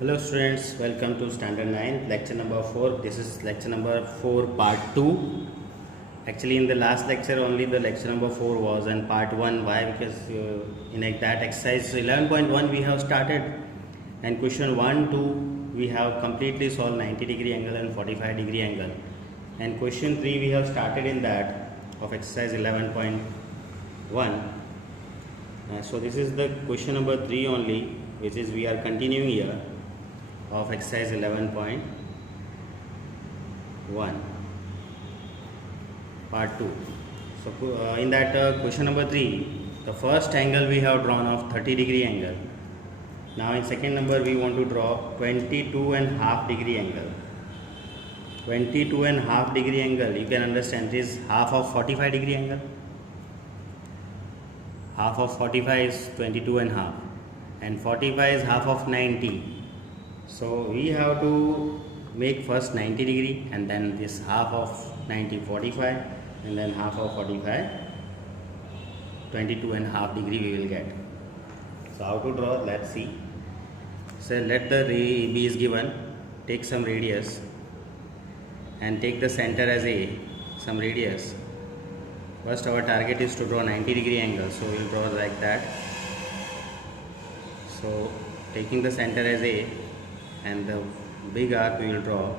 Hello students, welcome to standard 9 lecture number 4. This is lecture number 4 part 2. Actually in the last lecture only the lecture number 4 was and part 1. Why? Because in that exercise 11.1 we have started and question 1, 2 we have completely solved 90-degree angle and 45-degree angle, and question 3 we have started in that of exercise 11.1. So this is the question number 3 only, which is we are continuing here of exercise 11.1 part 2. So in that question number 3, the first angle we have drawn of 30-degree angle. Now in second number we want to draw 22.5-degree angle. 22.5-degree angle, you can understand, is half of 45-degree angle. Half of 45 is 22.5 and 45 is half of 90. So we have to make first 90-degree and then this half of 90 45 and then half of 45 22.5-degree we will get. So how to draw, let's see. So let the ray AB is given, take some radius and take the center as A, some radius. First our target is to draw 90-degree angle, so we will draw like that. So taking the center as A and the big arc we will draw.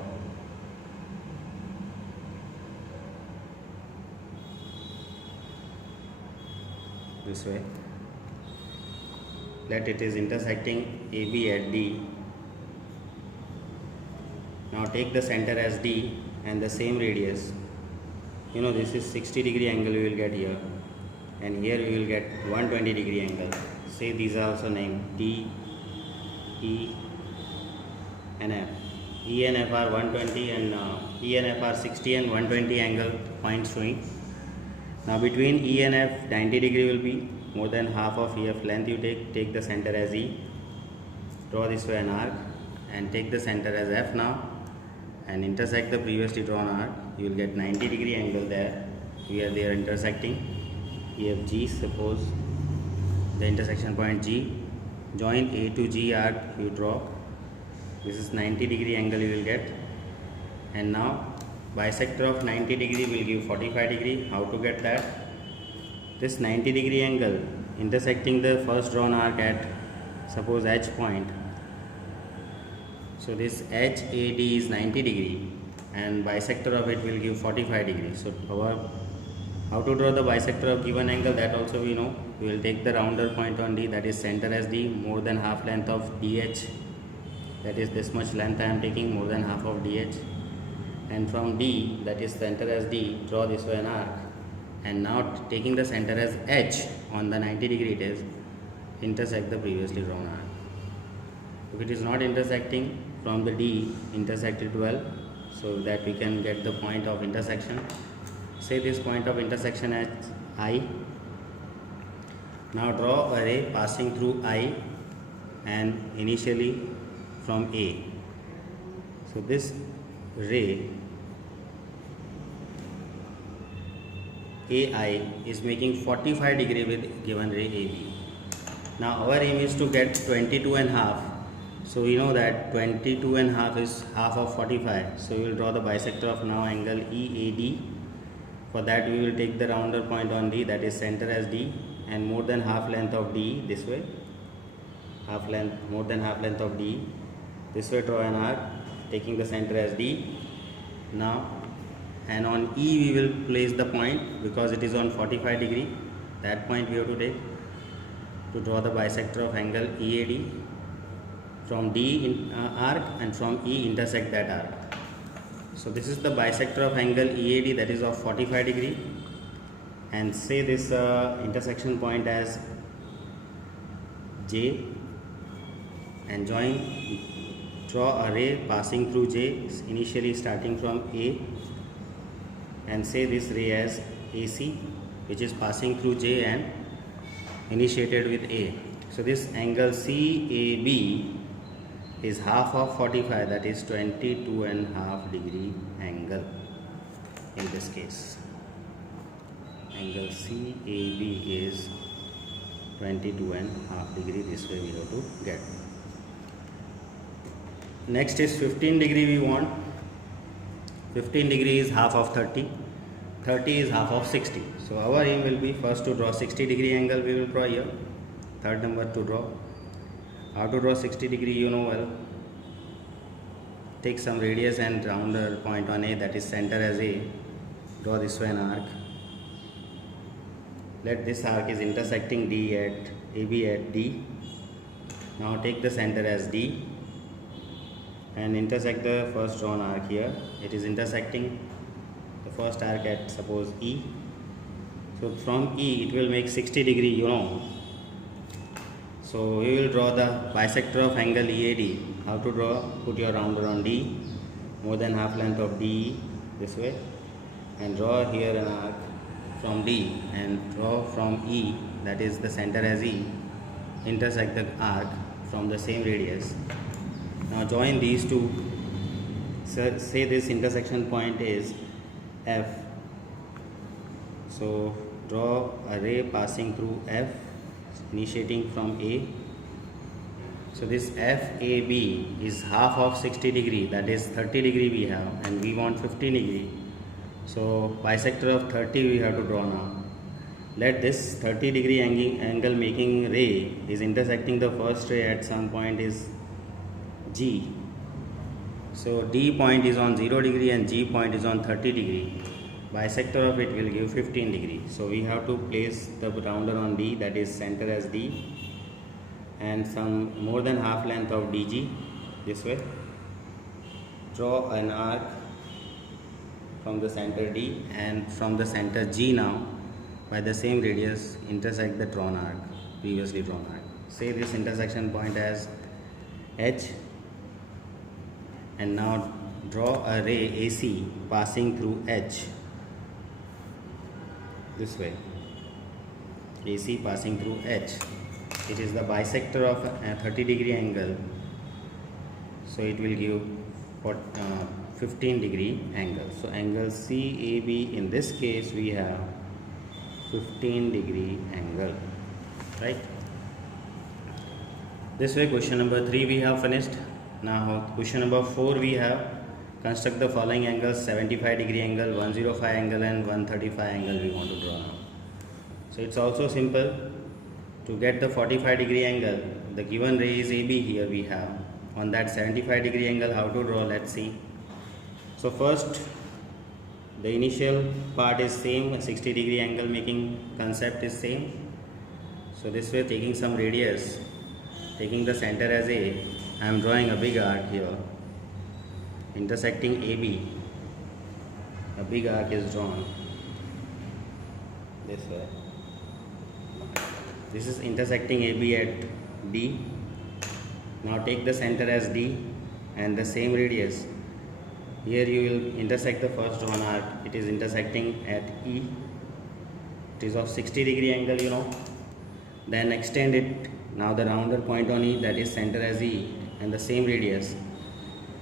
This way. Let it is intersecting AB at D. Now take the center as D and the same radius. You know this is 60-degree angle we will get here, and here we will get 120-degree angle. Say these are also named D, E and F. E and F are 120 and E and F are 60 and 120 angle points showing. Now between E and F 90-degree will be more than half of EF length you take the center as E, draw this way an arc and take the center as F now and intersect the previously drawn arc. You will get 90-degree angle there. We are there intersecting EFG. Suppose the intersection point G, join A to G arc you draw. This is 90-degree angle you will get, and now bisector of 90-degree will give 45-degree. How to get that? This 90-degree angle intersecting the first drawn arc at suppose H point. So this HAD is 90-degree and bisector of it will give 45-degree. So how to draw the bisector of given angle, that also we know. We will take the rounder point on D, that is center as D, more than half length of DH. That is this much length I am taking, more than half of DH, and from D, that is center as D, draw this way an arc, and now taking the center as H on the 90-degree it is, intersect the previously drawn arc. If it is not intersecting, from the D intersect it well so that we can get the point of intersection. Say this point of intersection as I. Now draw a ray passing through I and initially from A. So this ray AI is making 45-degree with given ray AB. Now our aim is to get 22.5. So we know that 22.5 is half of 45. So we will draw the bisector of now angle EAD. For that we will take the rounder point on D, that is center as D, and more than half length of D this way. More than half length of D. This way draw an arc, taking the center as D. Now, and on E we will place the point because it is on 45-degree. That point we have to take to draw the bisector of angle EAD. From D arc and from E intersect that arc. So this is the bisector of angle EAD, that is of 45-degree, and say this intersection point as J and draw a ray passing through J, initially starting from A, and say this ray as AC, which is passing through J and initiated with A. So this angle CAB is half of 45, that is 22.5-degree angle in this case. Angle CAB is 22.5 degree. This way we have to get. Next is 15 degree we want. 15 degree is half of 30. 30 is half of 60. So our aim will be first to draw 60 degree angle we will draw here. Third number to draw. How to draw 60 degree you know well. Take some radius and rounder point on A, that is center as A. Draw this way an arc. Let this arc is intersecting D at AB at D. Now take the center as D and intersect the first drawn arc here. It is intersecting the first arc at suppose E. So from E it will make 60 degree you know. So we will draw the bisector of angle EAD. How to draw? Put your rounder on D, more than half length of DE this way, and draw here an arc from D and draw from E, that is the center as E, intersect the arc from the same radius. Now join these two. So say this intersection point is F. So draw a ray passing through F, initiating from A. So this FAB is half of 60 degree, that is 30 degree we have, and we want 15 degree. So bisector of 30 we have to draw now. Let this 30 degree angle making ray is intersecting the first ray at some point is G. So D point is on 0 degree and G point is on 30 degree. Bisector of it will give 15 degree. So we have to place the rounder on D, that is center as D, and some more than half length of DG this way. Draw an arc from the center D and from the center G now by the same radius intersect the drawn arc, previously drawn arc. Say this intersection point as H, and now draw a ray AC passing through H this way. AC passing through H. It is the bisector of a 30 degree angle, so it will give 15 degree angle. So angle CAB, in this case we have 15 degree angle, right? This way question number 3 we have finished. Now question number 4 we have construct the following angles: 75 degree angle, 105 angle and 135 angle we want to draw now. So it's also simple. To get the 45 degree angle, the given ray is AB here we have. On that 75 degree angle, how to draw? Let's see. So first, the initial part is same, 60 degree angle making concept is same. So this way, taking some radius, taking the center as A, I am drawing a big arc here, intersecting AB. A big arc is drawn this way. This is intersecting AB at D. Now take the center as D and the same radius. Here you will intersect the first drawn arc. It is intersecting at E. It is of 60 degree angle you know. Then extend it. Now the rounder point on E, that is center as E, and the same radius.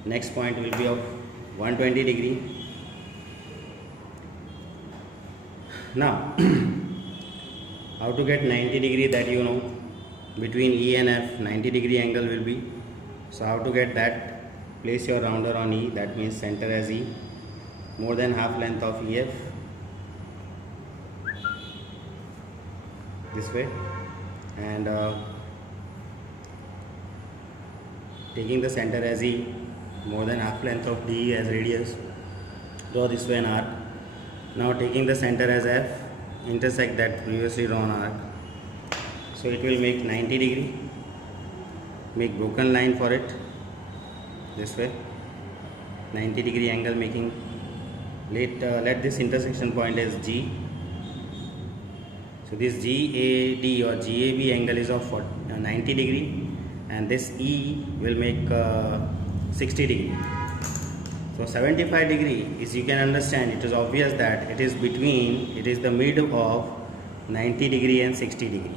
Next point will be of 120 degree. Now how to get 90 degree, that you know, between E and F 90 degree angle will be. So how to get that? Place your rounder on E, that means center as E, more than half length of EF this way, and taking the center as E, more than half length of DE as radius, draw this way an arc. Now taking the center as F, intersect that previously drawn arc. So it will make 90 degree. Make broken line for it this way, 90 degree angle making. Let this intersection point as G. So this GAD or GAB angle is of 90 degree, and this E will make 60 degree. So 75 degree is, you can understand, it is obvious that it is the mid of 90 degree and 60 degree.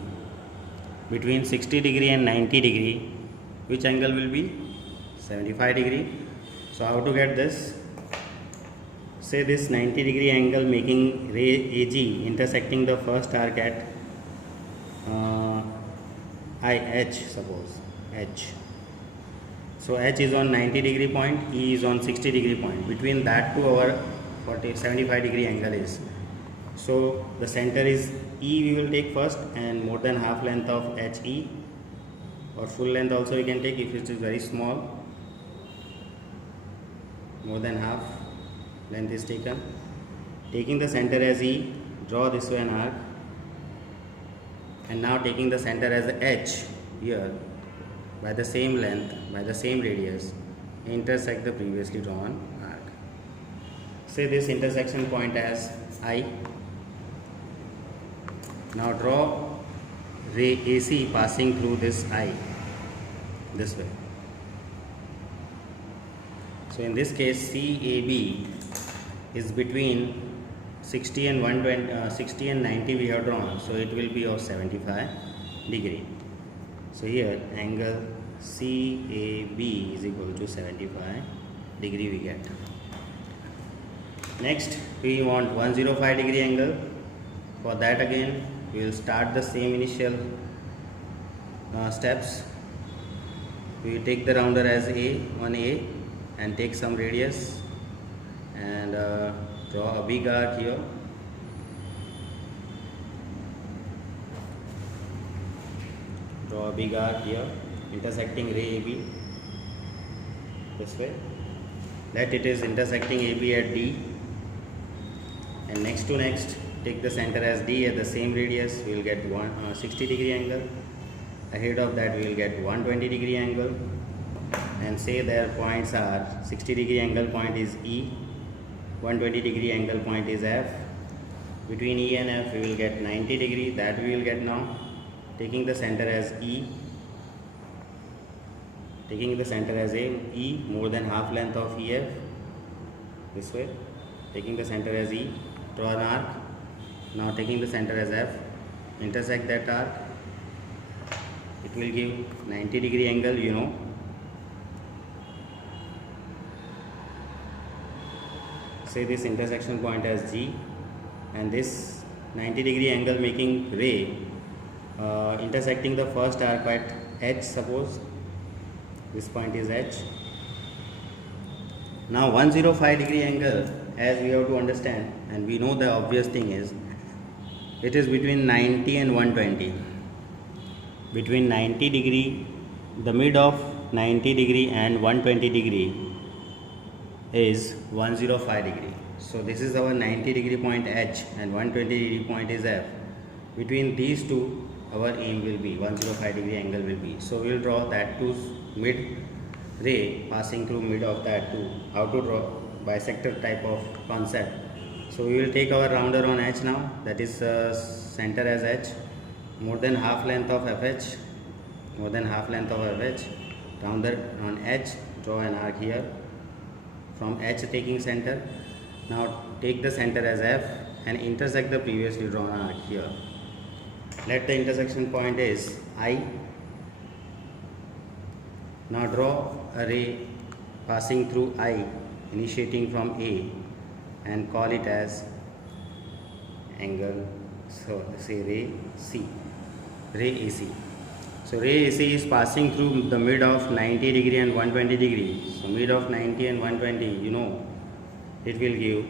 Between 60 degree and 90 degree, which angle will be? 75 degree. So how to get this? Say this 90 degree angle making ray AG intersecting the first arc at IH, suppose H. So So H is on 90 degree point, E is on 60 degree point. Between that two our 75 degree angle is. So the center is E we will take first, and more than half length of HE, or full length also we can take if it is very small. More than half length is taken. Taking the center as E, draw this way an arc, and now taking the center as H here, by the same length, by the same radius, intersect the previously drawn arc. Say this intersection point as I. Now draw ray AC passing through this I, this way. So in this case CAB is between 60 and 120, 60 and 90 we have drawn, so it will be of 75 degree. So here angle CAB is equal to 75 degree we get. Next we want 105 degree angle. For that again we will start the same initial steps. We will take the rounder as A and take some radius and draw a big arc here. Draw a big arc here, intersecting ray AB this way. Let it is intersecting AB at D, and next to next take the center as D at the same radius. We will get 60 degree angle. Ahead of that we will get 120 degree angle, and say their points are 60 degree angle point is E, 120 degree angle point is F. Between E and F we will get 90 degree, that we will get now. Taking the center as E, taking the center as E, more than half length of EF this way. Taking the center as E, draw an arc. Now taking the center as F, intersect that arc. It will give 90 degree angle, you know. Say this intersection point as G, and this 90 degree angle making ray intersecting the first arc at H, suppose this point is H. Now 105 degree angle, as we have to understand, and we know the obvious thing is it is between 90 and 120. Between 90 degree, the mid of 90 degree and 120 degree is 105 degree. So this is our 90 degree point H and 120 degree point is F. Between these two our aim will be 105 degree angle will be. So we will draw that two mid ray passing through mid of that two. How to draw? Bisector type of concept. So we will take our rounder on H now, that is center as H, more than half length of FH, more than half length of FH, rounder on H, draw an arc here. From H taking center, now take the center as F and intersect the previously drawn arc here. Let the intersection point is I. Now draw a ray passing through I, initiating from A, and call it as angle, so say ray C, ray AC. So ray AC is passing through the mid of 90 degree and 120 degree. So mid of 90 and 120, you know, it will give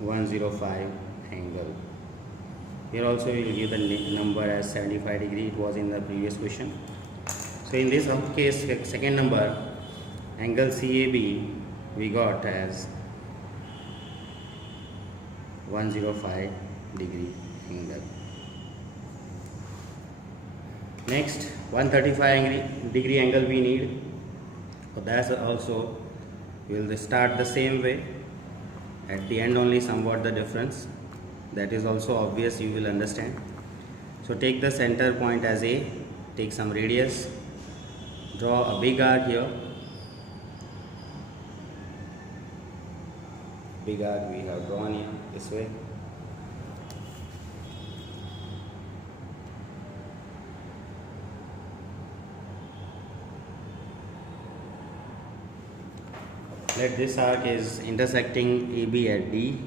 105 angle. Here also we will give the number as 75 degree, it was in the previous question. So in this case, second number, angle CAB we got as 105 degree angle. Next 135 degree angle we need. So that's also we will start the same way. At the end only somewhat the difference. That is also obvious, you will understand. So take the center point as A, take some radius, draw a big arc here. Big arc we have drawn here this way. Let this arc is intersecting AB at D.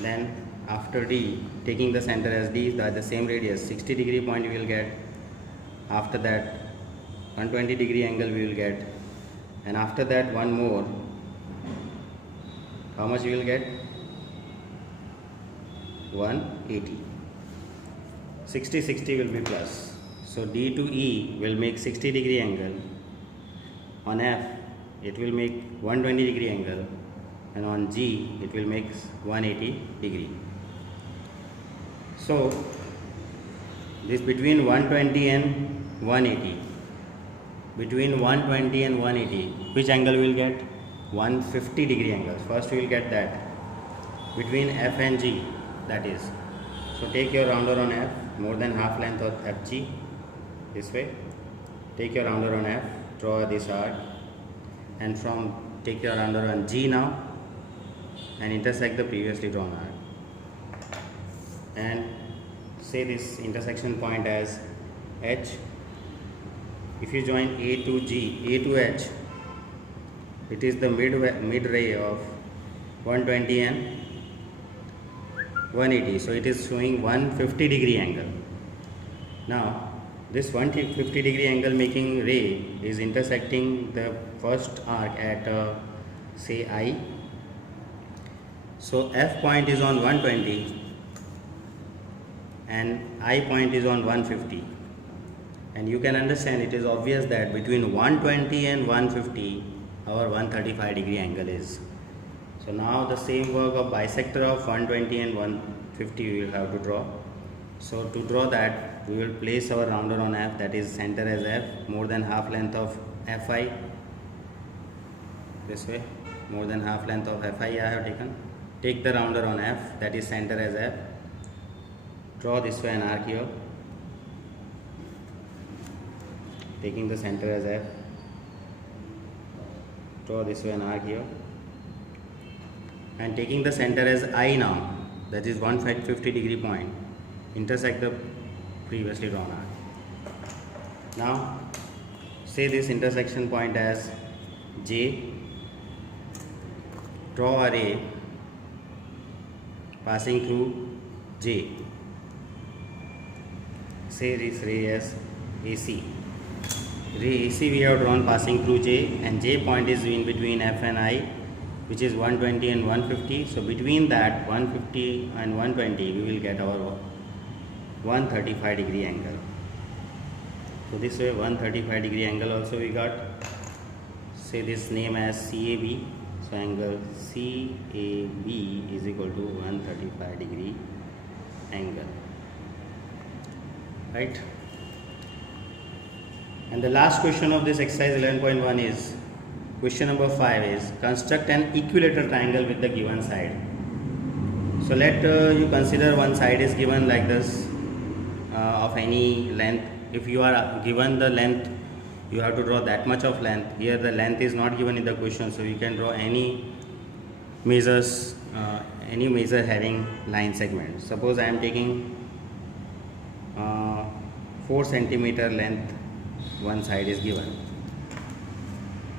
Then after D, taking the center as D, the same radius, 60 degree point you will get. After that 120 degree angle we will get, and after that one more, how much we will get? 180. 60 60 will be plus, so D to E will make 60 degree angle. On F it will make 120 degree angle, and on G it will make 180 degree. So this between 120 and 180, between 120 and 180, which angle we will get? 150 degree angle. First we will get that between F and G, that is. So take your rounder on F, more than half length of FG, this way. Take your rounder on F, draw this arc, and take your rounder on G now and intersect the previously drawn arc, and say this intersection point as H. If you join A to H, it is the mid ray of 120 and 180, so it is showing 150 degree angle. Now this 150 degree angle making ray is intersecting the first arc at say I. So F point is on 120 and I point is on 150, and you can understand, it is obvious that between 120 and 150 our 135 degree angle is. So now the same work of bisector of 120 and 150 we will have to draw. So to draw that, we will place our rounder on F, that is center as F, more than half length of Fi, this way, more than half length of Fi I have taken. Take the rounder on F, that is center as F, draw this way an arc here, taking the center as F, draw this way an arc here, and taking the center as I now, that is 150 degree point, intersect the previously drawn arc. Now say this intersection point as J, draw a ray passing through J, say this ray as AC. Ray AC we have drawn passing through J, and J point is in between F and I, which is 120 and 150. So between that 150 and 120 we will get our 135 degree angle. So this way 135 degree angle also we got. Say this name as CAB. So angle CAB is equal to 135 degree angle, right? And the last question of this exercise 11.1 is question number 5 is construct an equilateral triangle with the given side. So let you consider one side is given like this of any length. If you are given the length, you have to draw that much of length. Here the length is not given in the question, so you can draw any measures, any measure having line segment. Suppose I am taking 4 centimeter length, one side is given.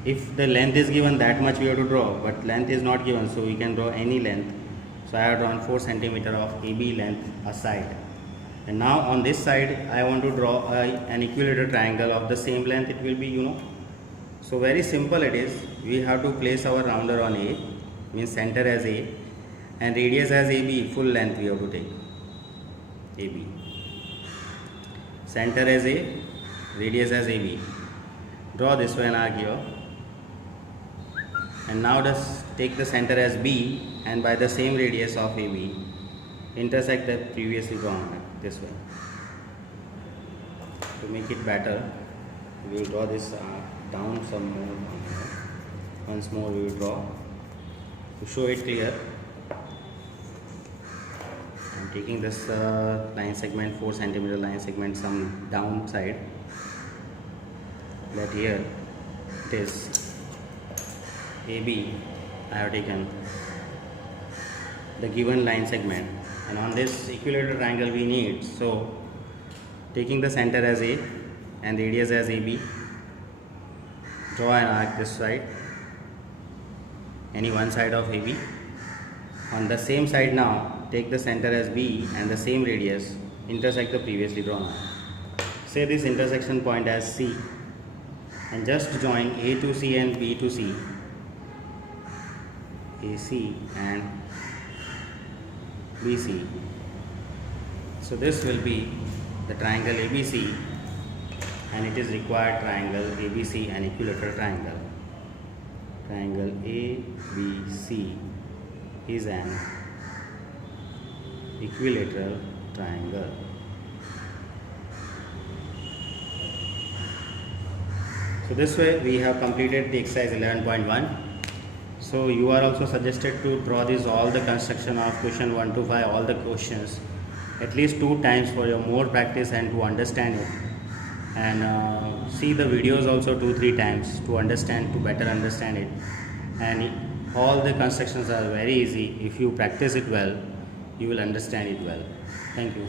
If the length is given, that much we have to draw, but length is not given, so we can draw any length. So I have drawn 4 centimeter of AB length aside. And now on this side I want to draw an equilateral triangle of the same length. It will be, so very simple it is. We have to place our rounder on A, means center as A, and radius as AB, full length we have to take AB. Center as A, radius as AB. Draw this way an arc here, and now just take the center as B, and by the same radius of AB intersect the previously drawn arc this way. To make it better, we will draw this down some more. Once more we will draw to show it clear. I am taking this line segment, 4 centimeter line segment, some downside. That here it is AB. I have taken the given line segment, and on this equilateral triangle we need, so taking the center as A and radius as AB, draw an arc this side, any one side of AB. On the same side now, take the center as B and the same radius, intersect the previously drawn arc. Say this intersection point as C. and just join A to C and B to C, AC and BC. So this will be the triangle ABC, and it is required triangle ABC and equilateral triangle. Triangle ABC is an equilateral triangle. So this way we have completed the exercise 11.1. So you are also suggested to draw this all the construction of question 1 to 5, all the questions at least 2 times for your more practice and to understand it, and see the videos also 2-3 times to understand, to better understand it. And all the constructions are very easy. If you practice it well, you will understand it well. Thank you.